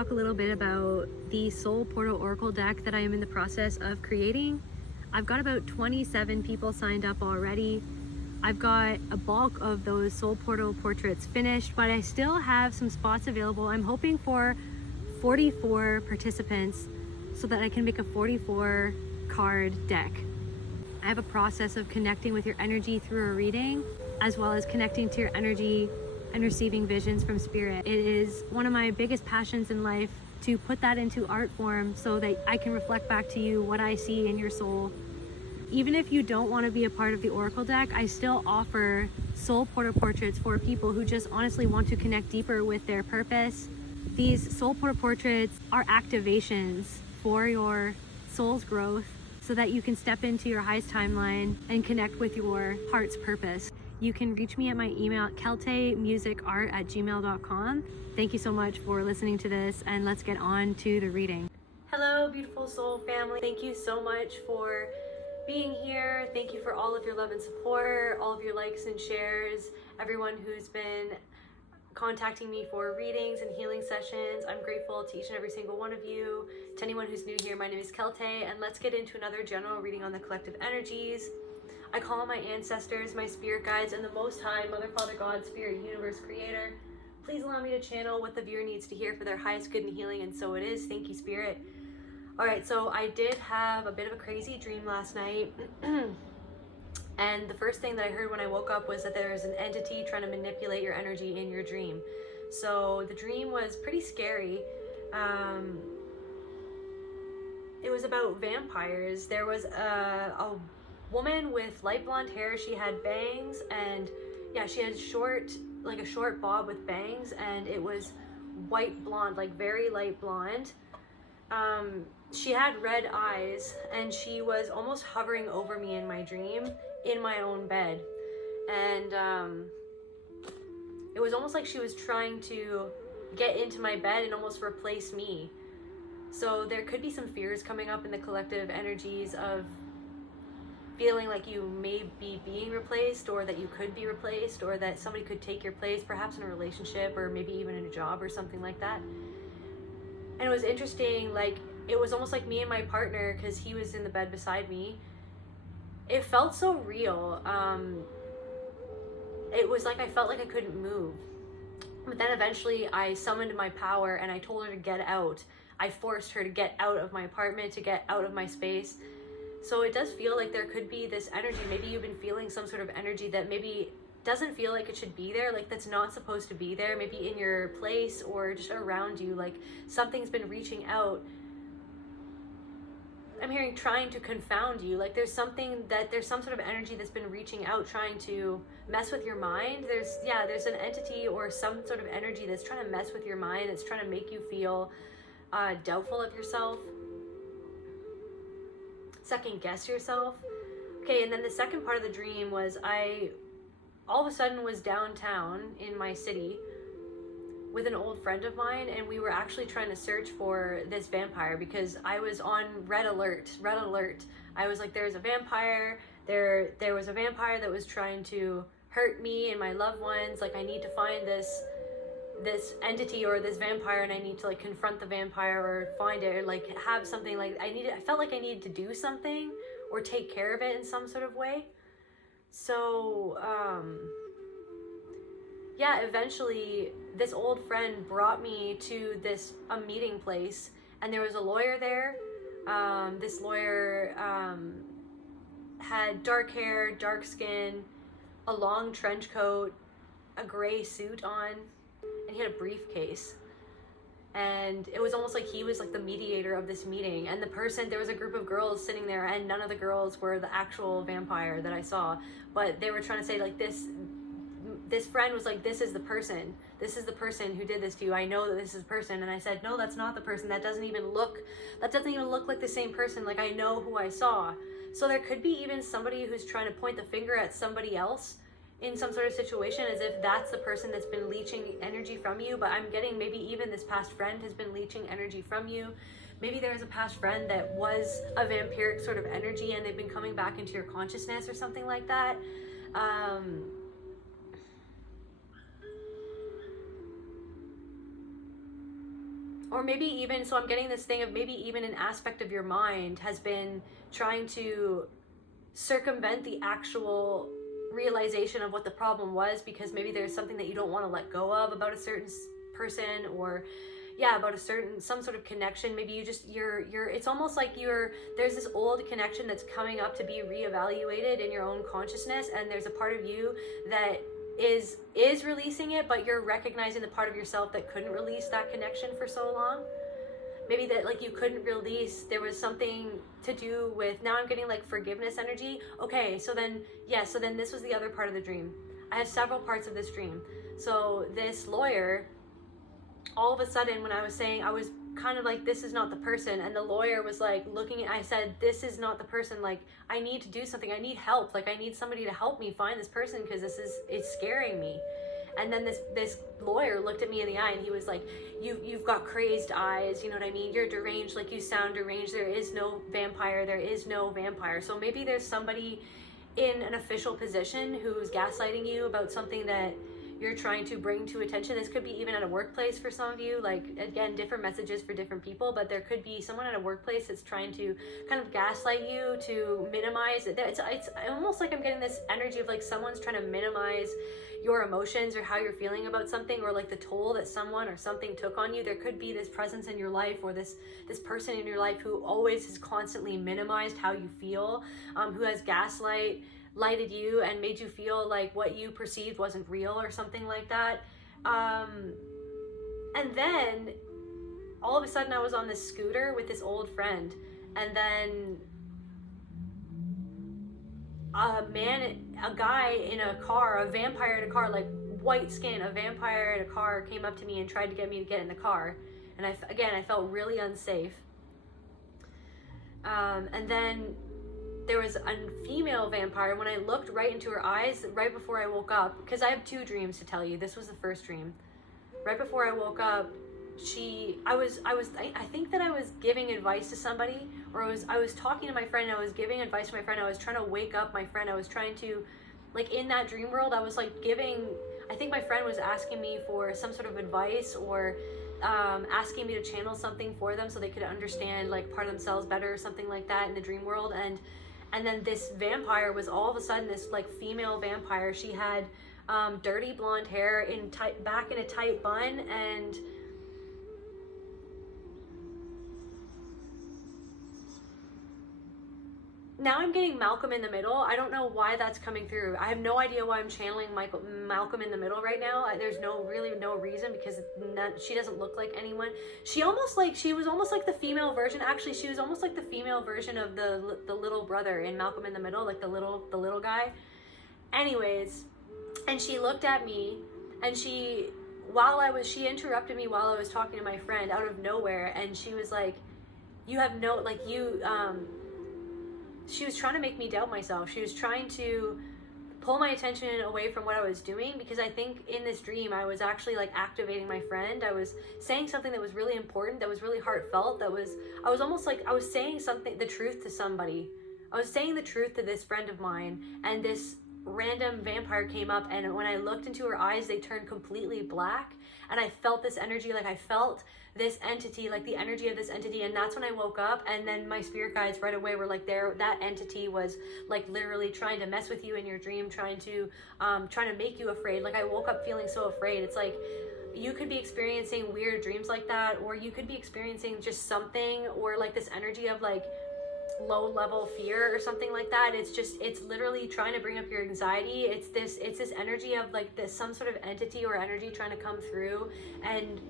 talk a little bit about the Soul Portal Oracle deck that I am in the process of creating. I've got about 27 people signed up already. I've got a bulk of those Soul Portal portraits finished, but I still have some spots available. I'm hoping for 44 participants so that I can make a 44 card deck. I have a process of connecting with your energy through a reading, as well as connecting to your energy and receiving visions from spirit. It is one of my biggest passions in life to put that into art form so that I can reflect back to you what I see in your soul. Even if you don't want to be a part of the Oracle deck, I still offer Soul Portal portraits for people who just honestly want to connect deeper with their purpose. These Soul Portal portraits are activations for your soul's growth so that you can step into your highest timeline and connect with your heart's purpose. You can reach me at my email at keltemusicart@gmail.com. Thank you so much for listening to this, and let's get on to the reading. Hello, beautiful soul family. Thank you so much for being here. Thank you for all of your love and support, all of your likes and shares, everyone who's been contacting me for readings and healing sessions. I'm grateful to each and every single one of you. To anyone who's new here, my name is Kelte, and let's get into another general reading on the collective energies. I call on my ancestors, my spirit guides, and the Most High, Mother, Father, God, Spirit, Universe, Creator. Please allow me to channel what the viewer needs to hear for their highest good and healing, and so it is. Thank you, Spirit. All right, so I did have a bit of a crazy dream last night. And the first thing that I heard when I woke up was that there's an entity trying to manipulate your energy in your dream. So the dream was pretty scary. It was about vampires. There was a woman with light blonde hair. She had bangs, and yeah, she had a short bob with bangs, and it was white blonde, like very light blonde. She had red eyes, and she was almost hovering over me in my dream in my own bed. And it was almost like she was trying to get into my bed and almost replace me. So there could be some fears coming up in the collective energies of feeling like you may be being replaced, or that you could be replaced, or that somebody could take your place, perhaps in a relationship, or maybe even in a job or something like that. And it was interesting, like, it was almost like me and my partner, because he was in the bed beside me. It felt so real. It was like I felt like I couldn't move. But then eventually I summoned my power and I told her to get out. I forced her to get out of my apartment, to get out of my space. So it does feel like there could be this energy. Maybe you've been feeling some sort of energy that maybe doesn't feel like it should be there, like that's not supposed to be there, maybe in your place or just around you, like something's been reaching out. I'm hearing trying to confound you, like there's some sort of energy that's been reaching out, trying to mess with your mind. There's an entity or some sort of energy that's trying to mess with your mind. It's trying to make you feel doubtful of yourself, second guess yourself. Okay, and then the second part of the dream was I all of a sudden was downtown in my city with an old friend of mine, and we were actually trying to search for this vampire because I was on red alert. I was like, there's a vampire, there was a vampire that was trying to hurt me and my loved ones. Like, I need to find this entity or this vampire, and I need to like confront the vampire or find it, or like have something, like I felt like I needed to do something or take care of it in some sort of way. So eventually this old friend brought me to a meeting place, and there was a lawyer there. This lawyer had dark hair, dark skin, a long trench coat, a gray suit on, and he had a briefcase. And it was almost like he was like the mediator of this meeting. And there was a group of girls sitting there, and none of the girls were the actual vampire that I saw, but they were trying to say like this friend was like, this is the person who did this to you. I know that this is the person. And I said, no, that's not the person. That doesn't even look like the same person. Like, I know who I saw. So there could be even somebody who's trying to point the finger at somebody else in some sort of situation, as if that's the person that's been leeching energy from you. But I'm getting maybe even this past friend has been leeching energy from you. Maybe there was a past friend that was a vampiric sort of energy, and they've been coming back into your consciousness or something like that. or maybe even, so I'm getting this thing of maybe even an aspect of your mind has been trying to circumvent the actual realization of what the problem was, because maybe there's something that you don't want to let go of about a certain person, or about some sort of connection. Maybe you just, it's almost like there's this old connection that's coming up to be reevaluated in your own consciousness, and there's a part of you that is releasing it, but you're recognizing the part of yourself that couldn't release that connection for so long. Maybe that like you couldn't release, there was something to do with, now I'm getting like forgiveness energy. Okay, so then this was the other part of the dream. I have several parts of this dream. So this lawyer, all of a sudden when I was saying, I was kind of like, this is not the person, and the lawyer was like looking at, I said, this is not the person, like I need to do something, I need help, like I need somebody to help me find this person, because it's scaring me. And then this lawyer looked at me in the eye and he was like, you've got crazed eyes, you know what I mean, you're deranged, like you sound deranged, there is no vampire. So maybe there's somebody in an official position who's gaslighting you about something that you're trying to bring to attention. This could be even at a workplace for some of you, like again, different messages for different people, but there could be someone at a workplace that's trying to kind of gaslight you, to minimize it. It's almost like I'm getting this energy of like someone's trying to minimize your emotions or how you're feeling about something, or like the toll that someone or something took on you. There could be this presence in your life, or this person in your life who always has constantly minimized how you feel, who has lighted you and made you feel like what you perceived wasn't real or something like that. And then all of a sudden I was on this scooter with this old friend, and then a guy in a car, a vampire in a car, like white skin, a vampire in a car came up to me and tried to get me to get in the car. And I felt really unsafe. And then there was a female vampire. When I looked right into her eyes, right before I woke up, because I have 2 dreams to tell you. This was the first dream. Right before I woke up, I think that I was giving advice to somebody, or I was talking to my friend, I was giving advice to my friend, I was trying to wake up my friend, I was trying to, like in that dream world, I was like I think my friend was asking me for some sort of advice, or asking me to channel something for them so they could understand like part of themselves better or something like that in the dream world. And then this vampire was all of a sudden this like female vampire. She had dirty blonde hair back in a tight bun, and now I'm getting Malcolm in the Middle. I don't know why that's coming through. I have no idea why I'm channeling Malcolm in the Middle right now. There's really no reason, because she doesn't look like anyone. She was almost like the female version. Actually, she was almost like the female version of the little brother in Malcolm in the Middle, like the little guy. Anyways, and she looked at me, and she interrupted me while I was talking to my friend out of nowhere, and she was like, she was trying to make me doubt myself. She was trying to pull my attention away from what I was doing, because I think in this dream I was actually like activating my friend. I was saying something that was really important, that was really heartfelt, I was almost like I was saying the truth to somebody. I was saying the truth to this friend of mine, and this random vampire came up, and when I looked into her eyes, they turned completely black, and I felt this energy, like I felt this entity, like the energy of this entity. And that's when I woke up, and then my spirit guides right away were like, that entity was like literally trying to mess with you in your dream, trying to make you afraid. Like I woke up feeling so afraid. It's like you could be experiencing weird dreams like that, or you could be experiencing just something, or like this energy of like low level fear or something like that. It's literally trying to bring up your anxiety. It's this energy of like some sort of entity or energy trying to come through and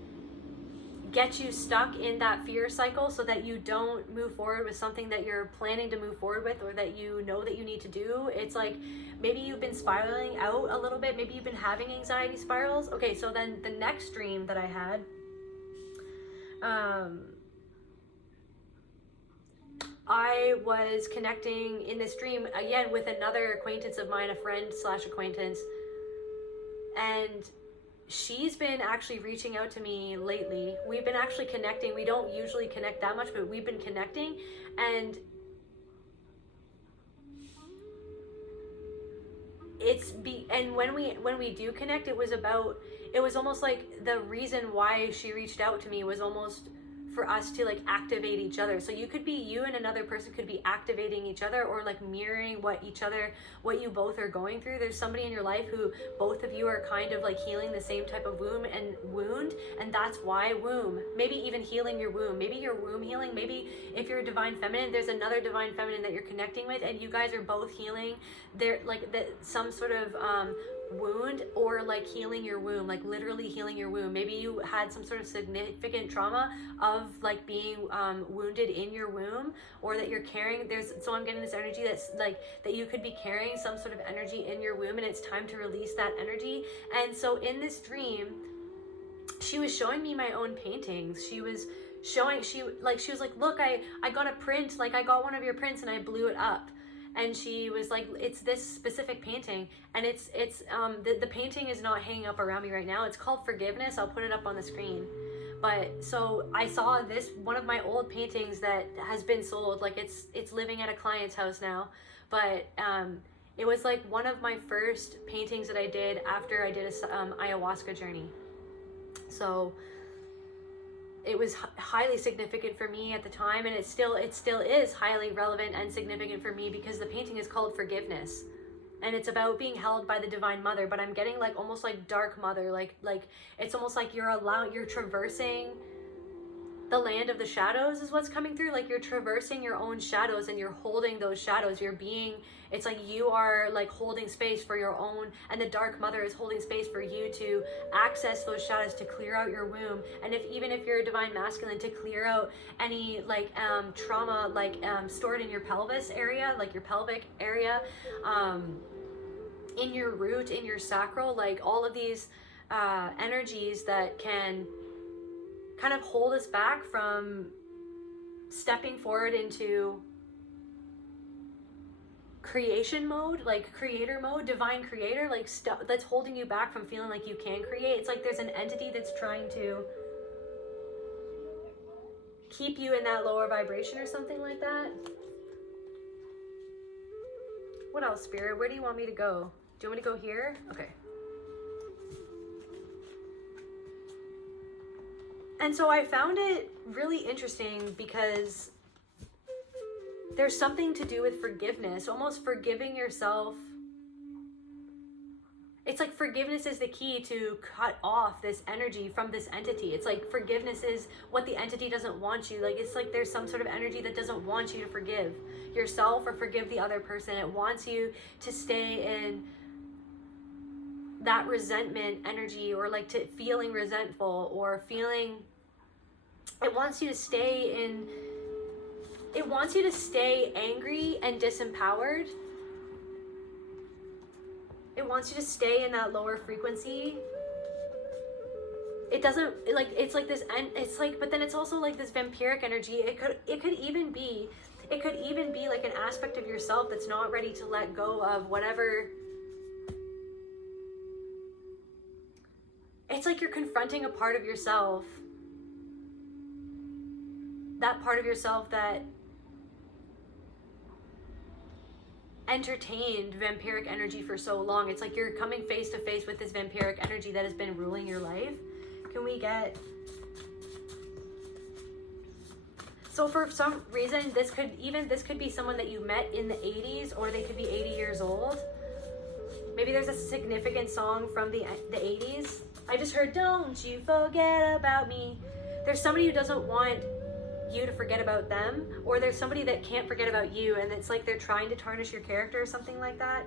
get you stuck in that fear cycle, so that you don't move forward with something that you're planning to move forward with, or that you know that you need to do. It's like maybe you've been spiraling out a little bit, maybe you've been having anxiety spirals. Okay, so then the next dream that I had, I was connecting in this dream again with another acquaintance of mine, a friend / acquaintance, and she's been actually reaching out to me lately. We've been actually connecting. We don't usually connect that much, but we've been connecting, and and when we do connect, it it was almost like the reason why she reached out to me was almost for us to like activate each other. So you and another person could be activating each other, or like mirroring what you both are going through. There's somebody in your life who both of you are kind of like healing the same type of wound, and that's why womb. Maybe even healing your womb. Maybe your womb healing. Maybe if you're a divine feminine, there's another divine feminine that you're connecting with, and you guys are both healing some sort of wound, or like healing your womb, like literally healing your womb. Maybe you had some sort of significant trauma of like being wounded in your womb, or that you're carrying. So I'm getting this energy that's like that you could be carrying some sort of energy in your womb, and it's time to release that energy. And so in this dream, she was showing me my own paintings. She was like, look, I got a print, like I got one of your prints and I blew it up. And she was like, it's this specific painting, and the painting is not hanging up around me right now. It's called Forgiveness. I'll put it up on the screen. But so I saw this, one of my old paintings that has been sold, like it's living at a client's house now. But it was like one of my first paintings that I did after I did a ayahuasca journey. So it was highly significant for me at the time, and it still is highly relevant and significant for me, because the painting is called Forgiveness, and it's about being held by the Divine Mother. But I'm getting like almost like Dark Mother, like it's almost like you're traversing the land of the shadows is what's coming through. Like you're traversing your own shadows, and you're holding those shadows. It's like you are like holding space for your own, and the Dark Mother is holding space for you to access those shadows, to clear out your womb. And even if you're a divine masculine, to clear out any like trauma stored in your pelvis area, like your pelvic area, in your root, in your sacral, like all of these energies that can kind of hold us back from stepping forward into creation mode, like creator mode, divine creator, like stuff that's holding you back from feeling like you can create. It's like there's an entity that's trying to keep you in that lower vibration or something like that. What else, Spirit? Where do you want me to go? Do you want me to go here? Okay. And so I found it really interesting because there's something to do with forgiveness, almost forgiving yourself. It's like forgiveness is the key to cut off this energy from this entity. It's like forgiveness is what the entity doesn't want you. Like it's like there's some sort of energy that doesn't want you to forgive yourself or forgive the other person. It wants you to stay in that resentment energy, or like to feeling resentful, or feeling, it wants you to stay angry and disempowered. It wants you to stay in that lower frequency. It doesn't like, it's like this, and it's like, but then it's also like this vampiric energy. It could even be like an aspect of yourself that's not ready to let go of whatever. It's like you're confronting a part of yourself, that part of yourself that entertained vampiric energy for so long. It's like you're coming face to face with this vampiric energy that has been ruling your life. Can we get... So for some reason, this could be someone that you met in the 80s, or they could be 80 years old. Maybe there's a significant song from the 80s. I just heard, "Don't you forget about me." There's somebody who doesn't want you to forget about them, or there's somebody that can't forget about you, and it's like they're trying to tarnish your character or something like that,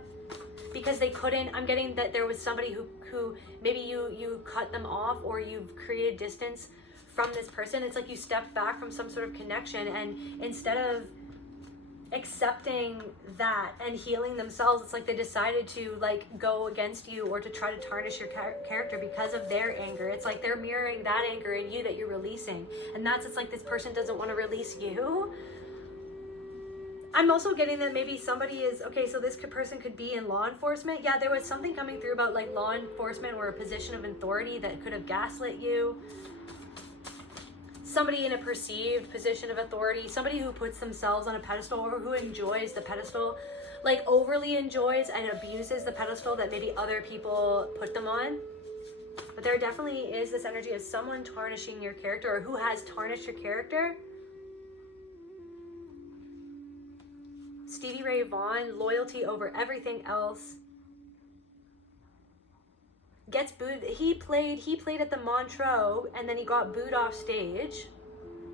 because they couldn't. I'm getting that there was somebody who maybe you cut them off, or you've created distance from this person. It's like you stepped back from some sort of connection, and instead of accepting that and healing themselves, it's like they decided to like go against you, or to try to tarnish your character because of their anger. It's like they're mirroring that anger in you that you're releasing, and it's like this person doesn't want to release you. I'm also getting that maybe somebody is, okay, so this person could be in law enforcement. Yeah, there was something coming through about like law enforcement or a position of authority that could have gaslit you. Somebody in a perceived position of authority, somebody who puts themselves on a pedestal, or who enjoys the pedestal, like overly enjoys and abuses the pedestal that maybe other people put them on. But there definitely is this energy of someone tarnishing your character, or who has tarnished your character. Stevie Ray Vaughan, loyalty over everything else. Gets booed. He played at the Montreux, and then he got booed off stage.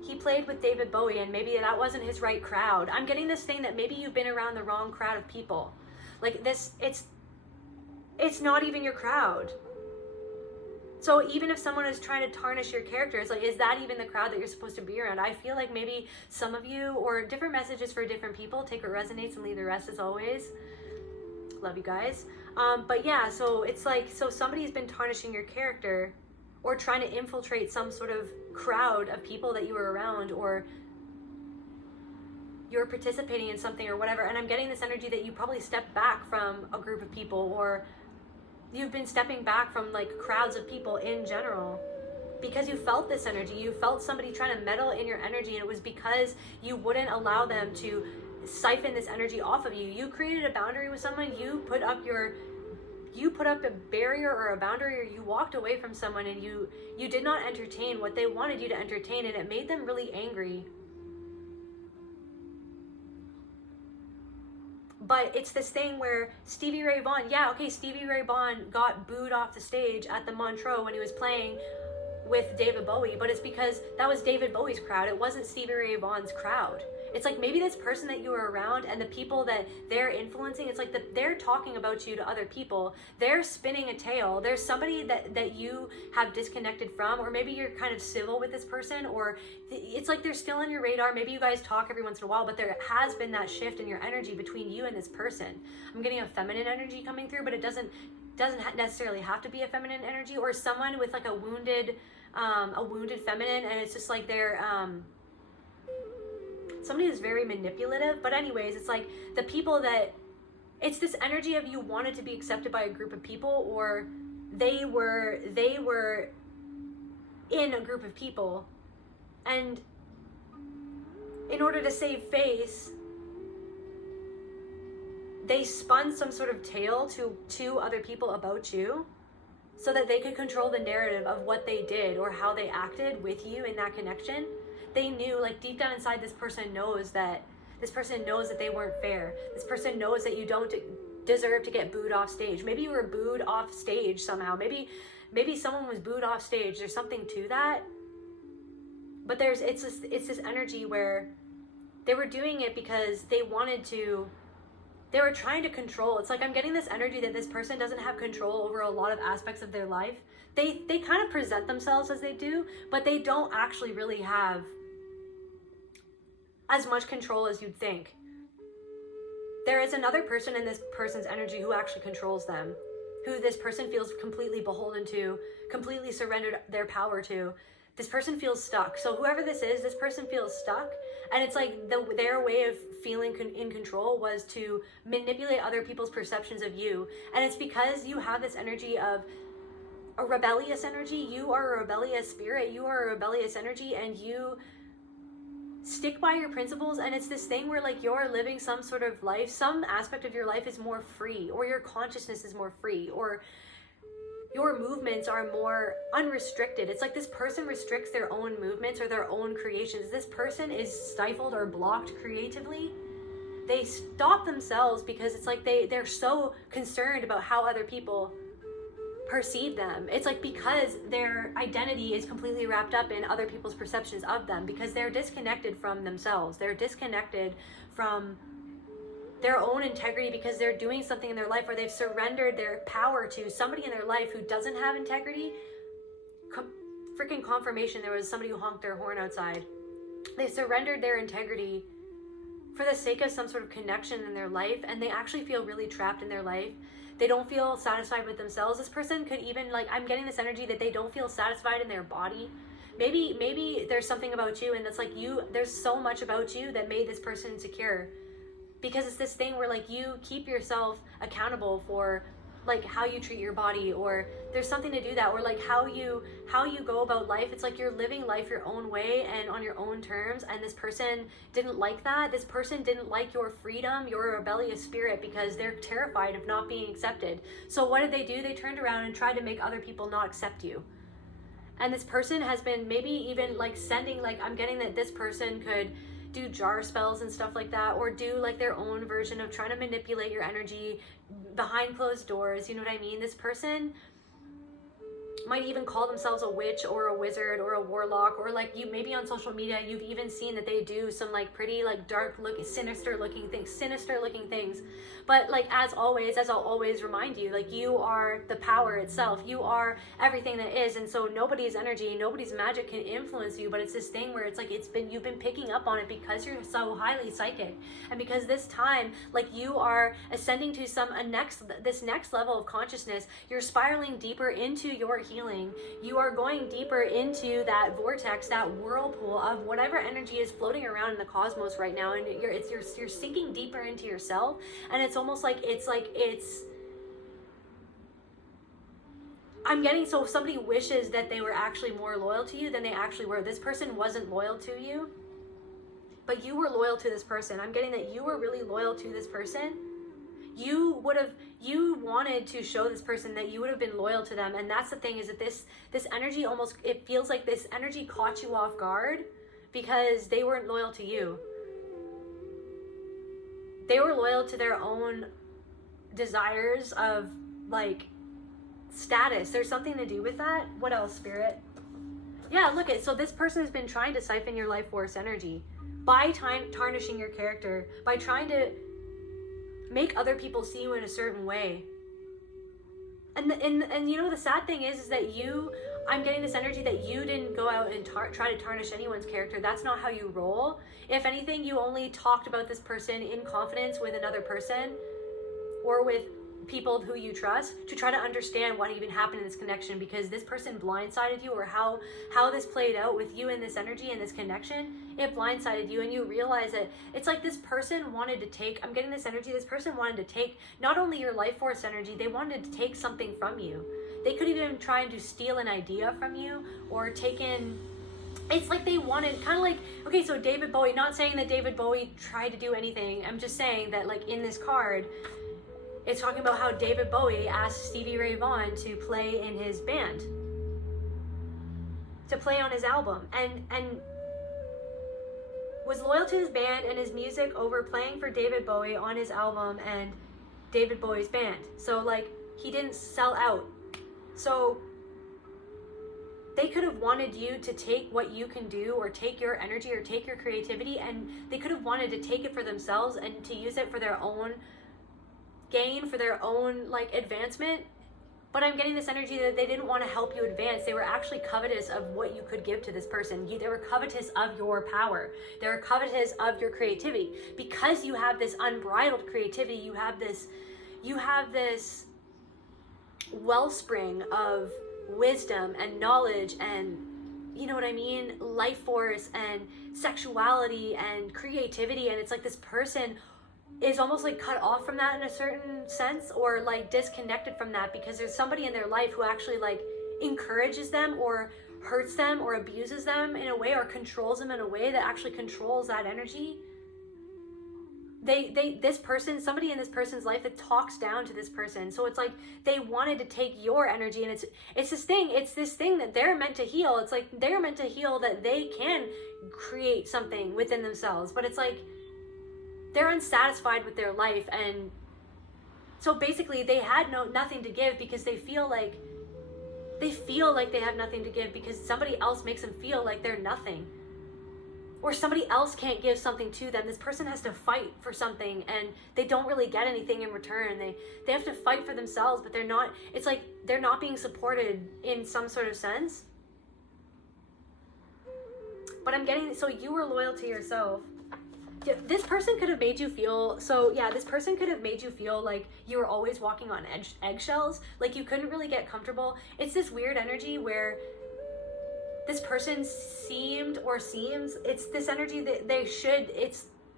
He played with David Bowie, and maybe that wasn't his right crowd. I'm getting this thing that maybe you've been around the wrong crowd of people. Like this, it's not even your crowd. So even if someone is trying to tarnish your character, it's like, is that even the crowd that you're supposed to be around? I feel like maybe some of you, or different messages for different people, take what resonates and leave the rest as always. Love you guys. But yeah, so it's like, so somebody's been tarnishing your character, or trying to infiltrate some sort of crowd of people that you were around, or you're participating in something or whatever. And I'm getting this energy that you probably stepped back from a group of people, or you've been stepping back from like crowds of people in general, because you felt this energy. You felt somebody trying to meddle in your energy, and it was because you wouldn't allow them to siphon this energy off of you. You created a boundary with someone. You put up a barrier or a boundary, or you walked away from someone, and you did not entertain what they wanted you to entertain, and it made them really angry. But it's this thing where Stevie Ray Vaughan, Stevie Ray Vaughan got booed off the stage at the Montreux when he was playing with David Bowie, but it's because that was David Bowie's crowd. It wasn't Stevie Ray Vaughan's crowd. It's like maybe this person that you were around and the people that they're influencing, it's like they're talking about you to other people. They're spinning a tale. There's somebody that you have disconnected from, or maybe you're kind of civil with this person, or it's like they're still on your radar. Maybe you guys talk every once in a while, but there has been that shift in your energy between you and this person. I'm getting a feminine energy coming through, but it doesn't necessarily have to be a feminine energy, or someone with like a wounded feminine, and it's just like they're somebody who's very manipulative. But anyways, it's like the people that, it's this energy of you wanted to be accepted by a group of people, or they were in a group of people, and in order to save face, they spun some sort of tale to other people about you, so that they could control the narrative of what they did or how they acted with you in that connection. They knew, like deep down inside, this person knows that they weren't fair. This person knows that you don't deserve to get booed off stage. Maybe you were booed off stage somehow. Maybe someone was booed off stage. There's something to that. But it's this energy where they were doing it because they were trying to control. It's like I'm getting this energy that this person doesn't have control over a lot of aspects of their life. They kind of present themselves as they do, but they don't actually really have as much control as you'd think. There is another person in this person's energy who actually controls them, who this person feels completely beholden to, completely surrendered their power to. This person feels stuck. So whoever this is, this person feels stuck. And it's like their way of feeling in control was to manipulate other people's perceptions of you. And it's because you have this energy of a rebellious energy. You are a rebellious spirit. You are a rebellious energy, and you stick by your principles. And it's this thing where like you're living some sort of life, some aspect of your life is more free, or your consciousness is more free, or your movements are more unrestricted. It's like this person restricts their own movements or their own creations. This person is stifled or blocked creatively. They stop themselves because it's like they're so concerned about how other people perceive them. It's like because their identity is completely wrapped up in other people's perceptions of them, because they're disconnected from themselves. They're disconnected from their own integrity because they're doing something in their life where they've surrendered their power to somebody in their life who doesn't have integrity. Freaking confirmation, there was somebody who honked their horn outside. They surrendered their integrity for the sake of some sort of connection in their life, and they actually feel really trapped in their life. They don't feel satisfied with themselves. This person could even, like, I'm getting this energy that they don't feel satisfied in their body. Maybe there's something about you, and it's like there's so much about you that made this person insecure. Because it's this thing where like you keep yourself accountable for like how you treat your body, or there's something to do that, or like how you go about life. It's like you're living life your own way and on your own terms, and this person didn't like that. This person didn't like your freedom, your rebellious spirit, because they're terrified of not being accepted. So what did they do? They turned around and tried to make other people not accept you. And this person has been maybe even like sending, like, I'm getting that this person could do jar spells and stuff like that, or do like their own version of trying to manipulate your energy behind closed doors. You know what I mean? This person might even call themselves a witch or a wizard or a warlock, or like you maybe on social media you've even seen that they do some like pretty like dark looking, sinister looking things. But like, as always, as I'll always remind you, like, you are the power itself. You are everything that is. And so nobody's energy, nobody's magic can influence you. But it's this thing where it's like you've been picking up on it because you're so highly psychic, and because this time, like, you are ascending to this next level of consciousness. You're spiraling deeper into your healing. You are going deeper into that vortex, that whirlpool of whatever energy is floating around in the cosmos right now, and you're sinking deeper into yourself. And it's almost like I'm getting, so if somebody wishes that they were actually more loyal to you than they actually were. This person wasn't loyal to you, but you were loyal to this person. I'm getting that you were really loyal to this person. You wanted to show this person that you would have been loyal to them. And that's the thing, is that this energy almost, it feels like this energy caught you off guard because they weren't loyal to you. They were loyal to their own desires of like status. There's something to do with that. What else, Spirit? Yeah, look at, so this person has been trying to siphon your life force energy by tarnishing your character, by trying to make other people see you in a certain way. And you know, the sad thing is that I'm getting this energy that you didn't go out and try to tarnish anyone's character. That's not how you roll. If anything, you only talked about this person in confidence with another person or with people who you trust to try to understand what even happened in this connection, because this person blindsided you, or how this played out with you in this energy and this connection. It blindsided you, and you realize that it's like this person wanted to take, I'm getting this energy, this person wanted to take not only your life force energy, they wanted to take something from you. They could even try to steal an idea from you, or take in, it's like they wanted, kind of like, okay, so David Bowie, not saying that David Bowie tried to do anything, I'm just saying that, like, in this card, it's talking about how David Bowie asked Stevie Ray Vaughan to play in his band, to play on his album, and was loyal to his band and his music over playing for David Bowie on his album and David Bowie's band. So, like, he didn't sell out. So they could have wanted you to take what you can do, or take your energy, or take your creativity, and they could have wanted to take it for themselves and to use it for their own gain, for their own like advancement. But I'm getting this energy that they didn't want to help you advance. They were actually covetous of what you could give to this person. They were covetous of your power. They were covetous of your creativity. Because you have this unbridled creativity, you have this wellspring of wisdom and knowledge and, you know what I mean, life force and sexuality and creativity. And it's like this person is almost like cut off from that in a certain sense, or like disconnected from that, because there's somebody in their life who actually like encourages them or hurts them or abuses them in a way, or controls them in a way that actually controls that energy. This person, somebody in this person's life that talks down to this person. So it's like they wanted to take your energy, and it's this thing that they're meant to heal. It's like they're meant to heal, that they can create something within themselves, but it's like they're unsatisfied with their life, and so basically they had nothing to give, because they feel like they have nothing to give because somebody else makes them feel like they're nothing, or somebody else can't give something to them. This person has to fight for something, and they don't really get anything in return. They have to fight for themselves, but it's like they're not being supported in some sort of sense. But I'm getting, so you were loyal to yourself. This person could have made you feel, this person could have made you feel like you were always walking on eggshells, like you couldn't really get comfortable. It's this weird energy where this person seems, it's this energy that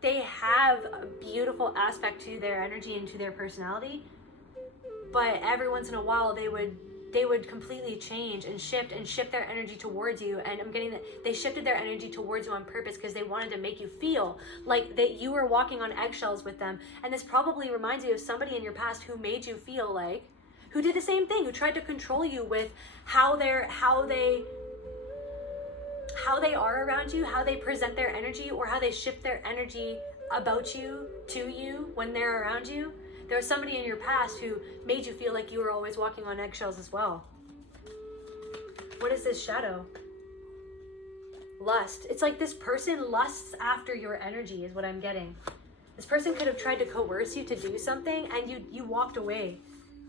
they have a beautiful aspect to their energy and to their personality, but every once in a while they would completely change and shift their energy towards you. And I'm getting that they shifted their energy towards you on purpose because they wanted to make you feel like that you were walking on eggshells with them. And this probably reminds you of somebody in your past who made you feel like, who did the same thing, who tried to control you with how they are around you, how they present their energy, or how they shift their energy about you to you when they're around you. There was somebody in your past who made you feel like you were always walking on eggshells as well. What is this shadow? Lust. It's like this person lusts after your energy is what I'm getting. This person could have tried to coerce you to do something and you walked away.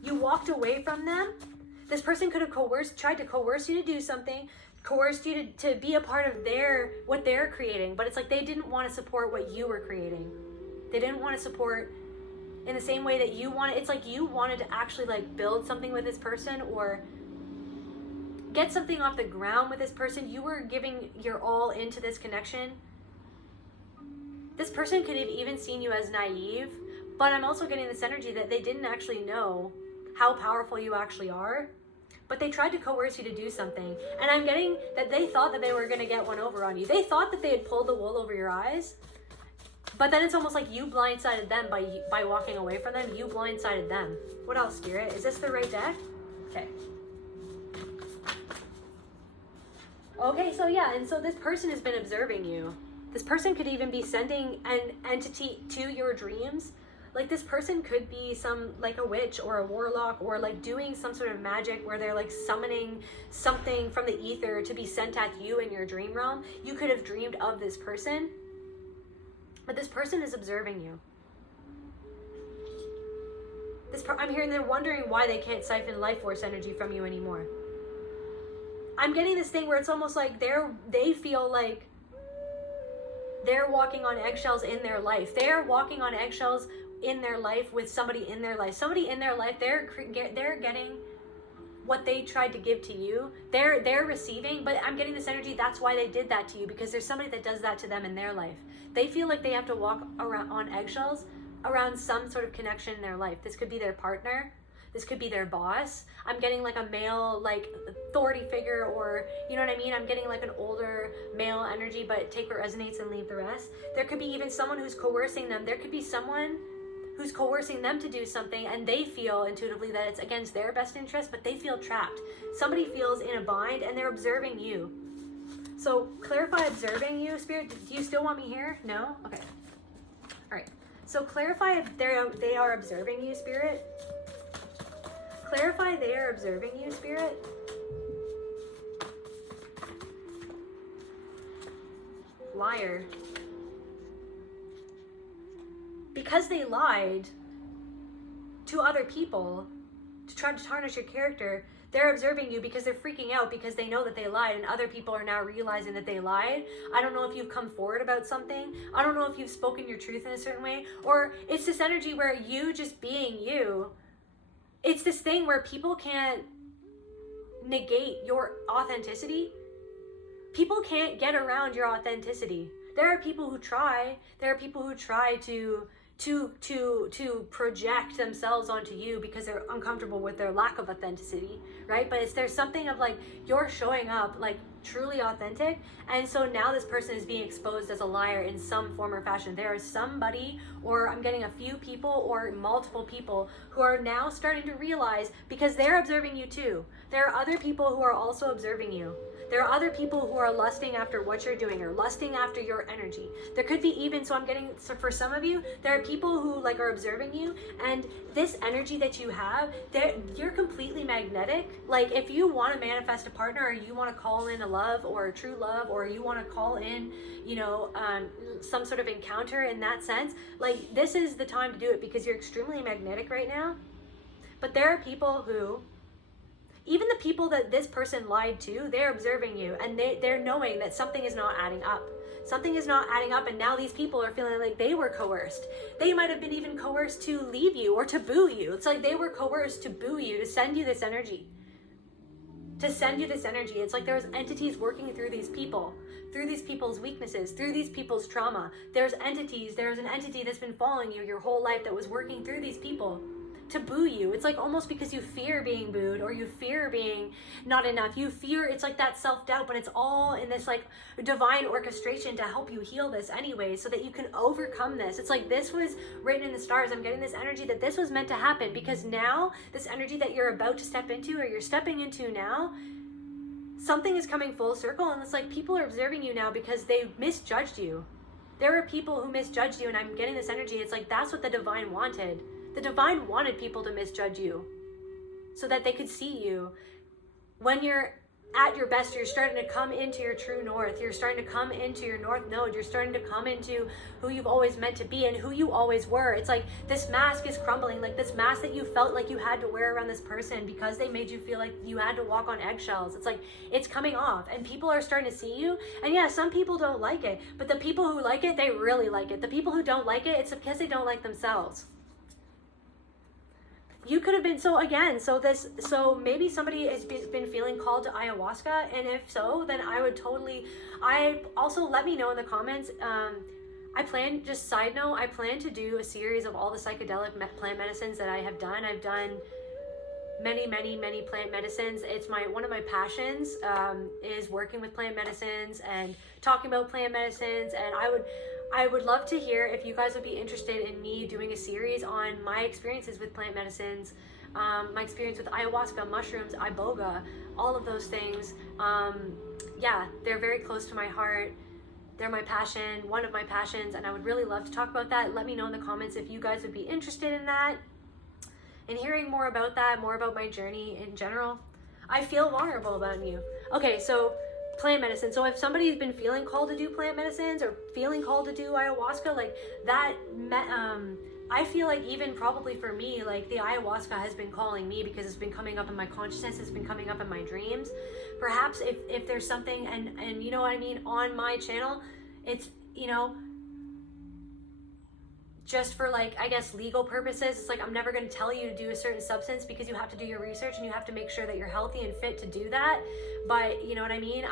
You walked away from them. This person could have tried to coerce you to do something, coerced you to be a part of what they're creating, but it's like they didn't want to support what you were creating. They didn't want to support in the same way that you wanted. It's like you wanted to actually like build something with this person or get something off the ground with this person. You were giving your all into this connection. This person could have even seen you as naive, but I'm also getting this energy that they didn't actually know how powerful you actually are, but they tried to coerce you to do something. And I'm getting that they thought that they were going to get one over on you. They thought that they had pulled the wool over your eyes, but then it's almost like you blindsided them by walking away from them. You blindsided them. What else, Spirit? Is this the right deck? Okay. Okay, so yeah, and so this person has been observing you. This person could even be sending an entity to your dreams. Like this person could be like a witch or a warlock or like doing some sort of magic where they're like summoning something from the ether to be sent at you in your dream realm. You could have dreamed of this person, but this person is observing you. I'm hearing they're wondering why they can't siphon life force energy from you anymore. I'm getting this thing where it's almost like they feel like they're walking on eggshells in their life. They're walking on eggshells in their life with somebody in their life. Somebody in their life, they're getting what they tried to give to you. They're receiving, but I'm getting this energy, that's why they did that to you, because there's somebody that does that to them in their life. They feel like they have to walk around on eggshells around some sort of connection in their life. This could be their partner. This could be their boss. I'm getting like a male, like authority figure, or you know what I mean? I'm getting like an older male energy, but take what resonates and leave the rest. There could be even someone who's coercing them. There could be someone who's coercing them to do something and they feel intuitively that it's against their best interest, but they feel trapped. Somebody feels in a bind and they're observing you. So clarify observing you, Spirit. Do you still want me here? No? Okay. All right. So clarify if they are observing you, Spirit. Clarify they are observing you, Spirit. Liar. Because they lied to other people to try to tarnish your character, they're observing you because they're freaking out because they know that they lied and other people are now realizing that they lied. I don't know if you've come forward about something. I don't know if you've spoken your truth in a certain way, or it's this energy where you just being you. It's this thing where people can't negate your authenticity. People can't get around your authenticity. There are people who try. There are people who try to project themselves onto you because they're uncomfortable with their lack of authenticity, right? But there's something of like, you're showing up like truly authentic, and so now this person is being exposed as a liar in some form or fashion. There is somebody, or I'm getting a few people or multiple people who are now starting to realize, because they're observing you too. There are other people who are also observing you. There are other people who are lusting after what you're doing or lusting after your energy. There could be even, so for some of you, there are people who like are observing you, and this energy that you have, you're completely magnetic. Like if you want to manifest a partner, or you want to call in a love or a true love, or you want to call in, some sort of encounter in that sense, like this is the time to do it because you're extremely magnetic right now. But there are people who, even the people that this person lied to, they're observing you, and they're knowing that something is not adding up. Something is not adding up, and now these people are feeling like they were coerced. They might have been even coerced to leave you or to boo you. It's like they were coerced to boo you, to send you this energy. It's like there's entities working through these people, through these people's weaknesses, through these people's trauma. There's an entity that's been following you your whole life that was working through these people to boo you. It's like almost because you fear being booed or you fear being not enough. You fear, it's like that self-doubt, but it's all in this like divine orchestration to help you heal this anyway, so that you can overcome this. It's like this was written in the stars. I'm getting this energy that this was meant to happen, because now this energy that you're about to step into, or you're stepping into now, something is coming full circle, and it's like people are observing you now because they misjudged you. There are people who misjudged you, and I'm getting this energy. It's like that's what the divine wanted. The divine wanted people to misjudge you so that they could see you. When you're at your best, you're starting to come into your true north. You're starting to come into your north node. You're starting to come into who you've always meant to be and who you always were. It's like this mask is crumbling, like this mask that you felt like you had to wear around this person because they made you feel like you had to walk on eggshells. It's like it's coming off, and people are starting to see you. And yeah, some people don't like it, but the people who like it, they really like it. The people who don't like it, it's because they don't like themselves. You could have been, so maybe somebody has been feeling called to ayahuasca, and if so, then I also let me know in the comments. I plan to do a series of all the psychedelic plant medicines that I have done. I've done many plant medicines. It's one of my passions, is working with plant medicines and talking about plant medicines, and I would love to hear if you guys would be interested in me doing a series on my experiences with plant medicines, my experience with ayahuasca, mushrooms, iboga, all of those things. Yeah, they're very close to my heart. They're my passion, one of my passions, and I would really love to talk about that. Let me know in the comments if you guys would be interested in that and hearing more about that, more about my journey in general. I feel vulnerable about you. Okay, so plant medicine. So if somebody's been feeling called to do plant medicines or feeling called to do ayahuasca, like that, I feel like even probably for me, like the ayahuasca has been calling me because it's been coming up in my consciousness, it's been coming up in my dreams. Perhaps if there's something, and you know what I mean, on my channel, it's, you know, just for like, I guess, legal purposes, it's like I'm never going to tell you to do a certain substance because you have to do your research and you have to make sure that you're healthy and fit to do that. But you know what I mean?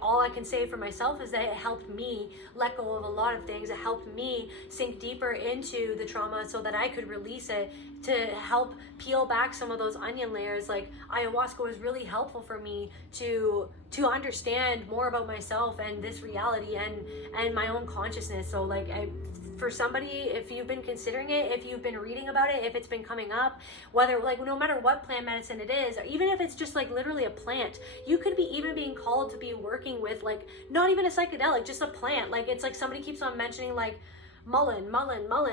All I can say for myself is that it helped me let go of a lot of things. It helped me sink deeper into the trauma so that I could release it, to help peel back some of those onion layers. Like ayahuasca was really helpful for me to understand more about myself and this reality and my own consciousness. So like for somebody, if you've been considering it, if you've been reading about it, if it's been coming up, whether like no matter what plant medicine it is, or even if it's just like literally a plant, you could be even being called to be working with like not even a psychedelic, just a plant. Like it's like somebody keeps on mentioning like mullein.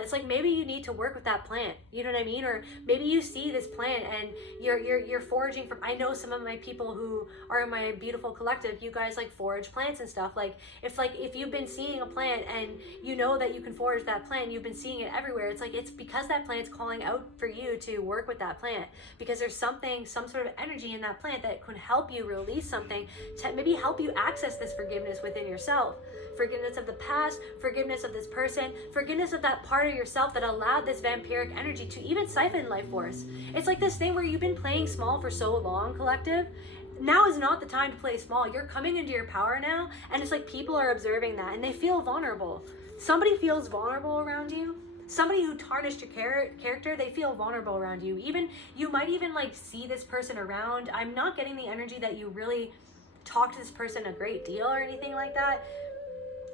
It's like maybe you need to work with that plant, you know what I mean? Or maybe you see this plant and you're foraging from, I know some of my people who are in my beautiful collective, you guys like forage plants and stuff. Like if you've been seeing a plant and you know that you can forage that plant, you've been seeing it everywhere, it's like it's because that plant's calling out for you to work with that plant, because there's some sort of energy in that plant that can help you release something, to maybe help you access this forgiveness within yourself. Forgiveness of the past, forgiveness of this person, forgiveness of that part of yourself that allowed this vampiric energy to even siphon life force. It's like this thing where you've been playing small for so long, collective. Now is not the time to play small. You're coming into your power now, and it's like people are observing that and they feel vulnerable. Somebody feels vulnerable around you. Somebody who tarnished your character, they feel vulnerable around you. Even you might even like see this person around. I'm not getting the energy that you really talk to this person a great deal or anything like that.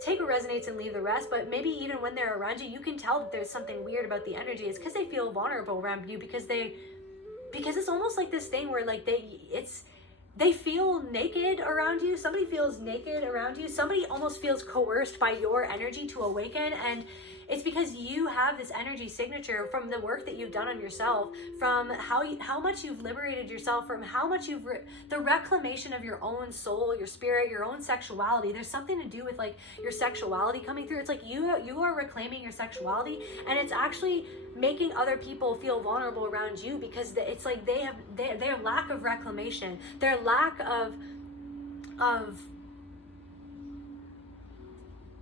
Take what resonates and leave the rest, but maybe even when they're around you, you can tell that there's something weird about the energy. It's because they feel vulnerable around you, because it's almost like this thing where like they feel naked around you. Somebody feels naked around you. Somebody almost feels coerced by your energy to awaken, and it's because you have this energy signature from the work that you've done on yourself, from how much you've liberated yourself, from how much the reclamation of your own soul, your spirit, your own sexuality. There's something to do with like your sexuality coming through. It's like you are reclaiming your sexuality, and it's actually making other people feel vulnerable around you, because it's like their lack of reclamation, their lack of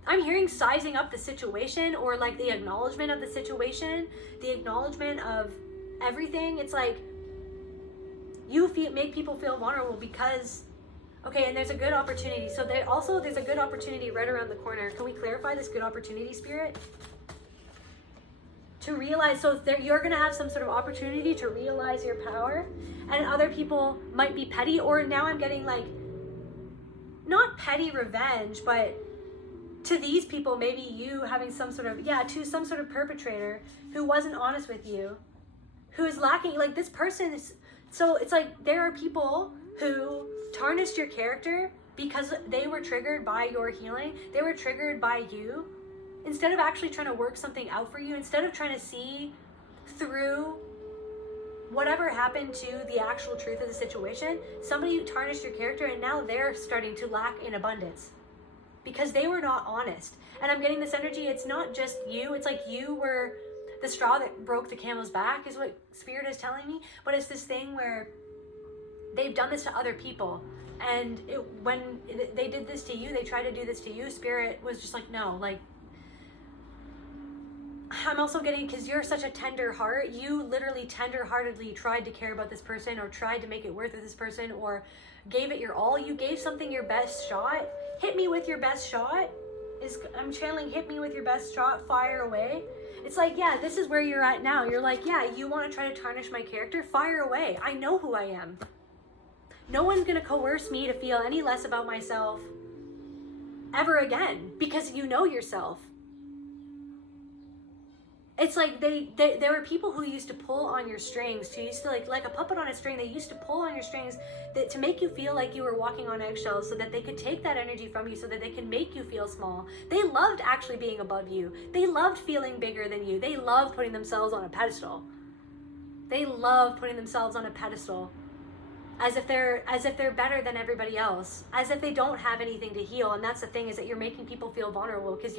I'm hearing sizing up the situation, or like the acknowledgement of the situation, the acknowledgement of everything. It's like you make people feel vulnerable because, okay, and there's a good opportunity. So there's a good opportunity right around the corner. Can we clarify this good opportunity, Spirit? to realize, so you're going to have some sort of opportunity to realize your power, and other people might be petty, or now I'm getting like, not petty revenge, but to these people, maybe you having some sort of, to some sort of perpetrator who wasn't honest with you, who is lacking, like this person is, so it's like there are people who tarnished your character because they were triggered by your healing, they were triggered by you. Instead of actually trying to work something out for you, instead of trying to see through whatever happened to the actual truth of the situation, somebody tarnished your character, and now they're starting to lack in abundance because they were not honest. And I'm getting this energy, it's not just you, it's like you were the straw that broke the camel's back is what Spirit is telling me, but it's this thing where they've done this to other people. And when they did this to you, they tried to do this to you, Spirit was just like, no, like, I'm also getting, because you're such a tender heart, you literally tender-heartedly tried to care about this person, or tried to make it worth with this person, or gave it your all. You gave something your best shot. Hit me with your best shot. I'm channeling, hit me with your best shot, fire away. It's like, yeah, this is where you're at now. You're like, yeah, you want to try to tarnish my character? Fire away. I know who I am. No one's going to coerce me to feel any less about myself ever again, because you know yourself. It's like there were people who used to pull on your strings, who used to like a puppet on a string. They used to pull on your strings to make you feel like you were walking on eggshells, so that they could take that energy from you, so that they can make you feel small. They loved actually being above you. They loved feeling bigger than you. They loved putting themselves on a pedestal. They love putting themselves on a pedestal, as if they're better than everybody else, as if they don't have anything to heal. And that's the thing, is that you're making people feel vulnerable, because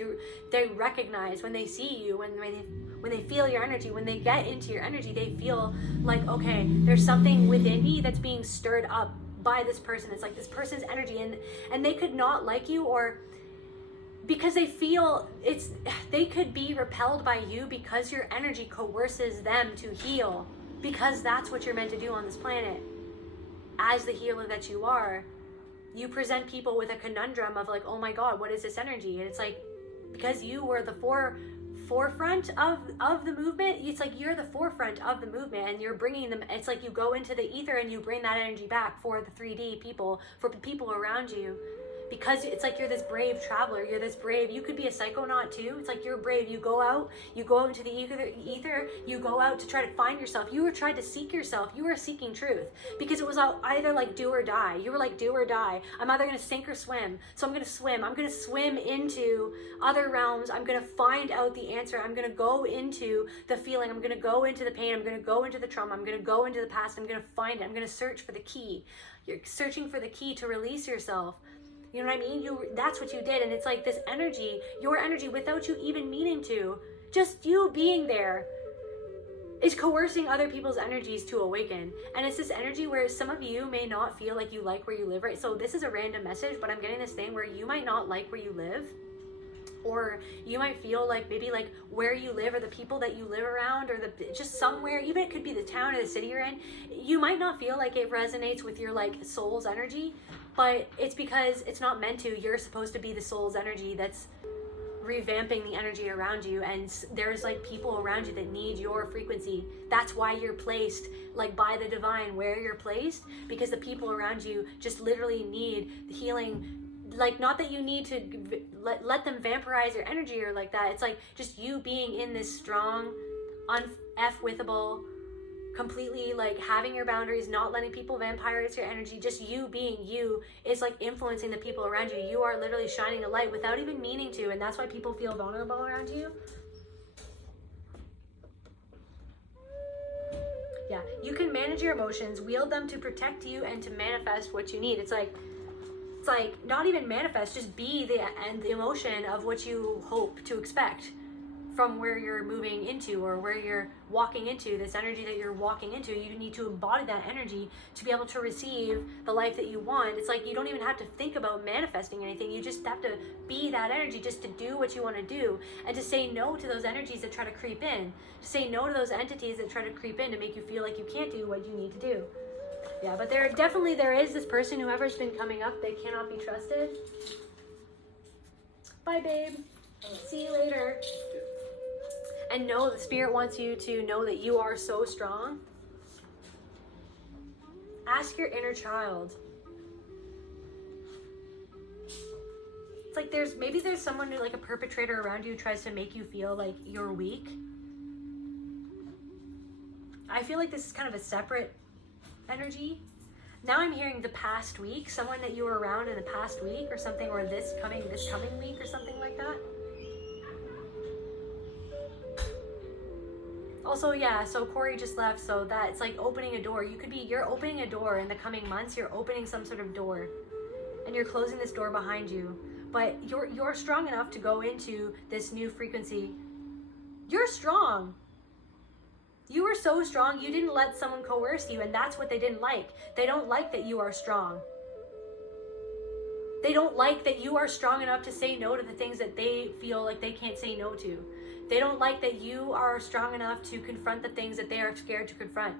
they recognize when they see you, when they feel your energy, when they get into your energy, they feel like, okay, there's something within me that's being stirred up by this person. It's like this person's energy, and they could not like you, or because they feel they could be repelled by you because your energy coerces them to heal, because that's what you're meant to do on this planet. As the healer that you are, you present people with a conundrum of like, oh my God, what is this energy? And it's like, because you were the forefront of the movement, it's like you're the forefront of the movement, and you're bringing them. It's like you go into the ether and you bring that energy back for the 3D people, for the people around you. Because it's like you're this brave traveler, you're this brave, you could be a psychonaut too. It's like you're brave, you go out into the ether, you go out to try to find yourself. You were trying to seek yourself, you were seeking truth, because it was either like do or die. You were like, do or die. I'm either gonna sink or swim. So I'm gonna swim into other realms. I'm gonna find out the answer. I'm gonna go into the feeling, I'm gonna go into the pain, I'm gonna go into the trauma, I'm gonna go into the past, I'm gonna find it, I'm gonna search for the key. You're searching for the key to release yourself. You know what I mean? That's what you did. And it's like this energy, your energy, without you even meaning to, just you being there, is coercing other people's energies to awaken. And it's this energy where some of you may not feel like you like where you live, right? So this is a random message, but I'm getting this thing where you might not like where you live, or you might feel like maybe like where you live, or the people that you live around, or just somewhere, even it could be the town or the city you're in, you might not feel like it resonates with your like soul's energy. But it's because it's not meant to. You're supposed to be the soul's energy that's revamping the energy around you, and there's like people around you that need your frequency. That's why you're placed like by the divine where you're placed, because the people around you just literally need healing. Like, not that you need to let them vampirize your energy or like that. It's like just you being in this strong, un-F-withable, completely like having your boundaries, not letting people vampirize your energy, just you being you is like influencing the people around you. You are literally shining a light without even meaning to, and that's why people feel vulnerable around you. Yeah, you can manage your emotions, wield them to protect you and to manifest what you need. It's like not even manifest, just be the emotion of what you hope to expect from where you're moving into, or where you're walking into, this energy that you're walking into. You need to embody that energy to be able to receive the life that you want. It's like you don't even have to think about manifesting anything. You just have to be that energy, just to do what you want to do, and to say no to those energies that try to creep in, to say no to those entities that try to creep in to make you feel like you can't do what you need to do. Yeah, but there is this person, whoever's been coming up, they cannot be trusted. Bye, babe. See you later. And know the Spirit wants you to know that you are so strong. Ask your inner child. It's like maybe there's someone who, like a perpetrator around you, who tries to make you feel like you're weak. I feel like this is kind of a separate energy. Now I'm hearing the past week, someone that you were around in the past week or something, or this coming week or something like that. Also, yeah, so Corey just left, so that it's like opening a door. You're opening a door in the coming months. You're opening some sort of door, and you're closing this door behind you. But you're strong enough to go into this new frequency. You're strong. You were so strong, you didn't let someone coerce you, and that's what they didn't like. They don't like that you are strong. They don't like that you are strong enough to say no to the things that they feel like they can't say no to. They don't like that you are strong enough to confront the things that they are scared to confront.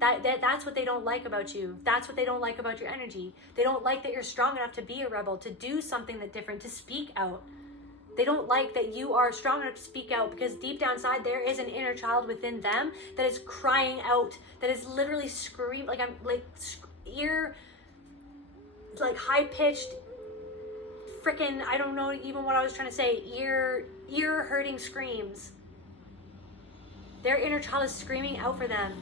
That's what they don't like about you. That's what they don't like about your energy. They don't like that you're strong enough to be a rebel, to do something that's different, to speak out. They don't like that you are strong enough to speak out, because deep down inside there is an inner child within them that is crying out, that is literally screaming, like I'm like high pitched, freaking, I don't know even what I was trying to say, ear hurting screams. Their inner child is screaming out for them.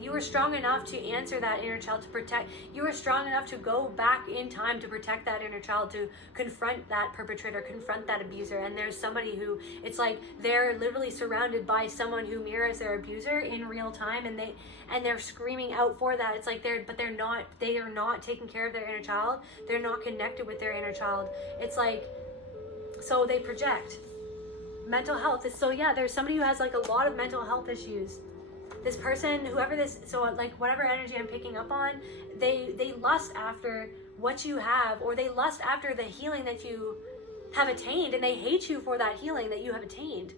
You were strong enough to answer that inner child, to protect. You were strong enough to go back in time to protect that inner child, to confront that perpetrator, confront that abuser. And there's somebody who, it's like they're literally surrounded by someone who mirrors their abuser in real time, and they're screaming out for that. It's like they are not taking care of their inner child. They're not connected with their inner child. It's like, so they project. Mental health is, so yeah, there's somebody who has like a lot of mental health issues. This person, whoever this, so like whatever energy I'm picking up on, they lust after what you have, or they lust after the healing that you have attained, and they hate you for that healing that you have attained.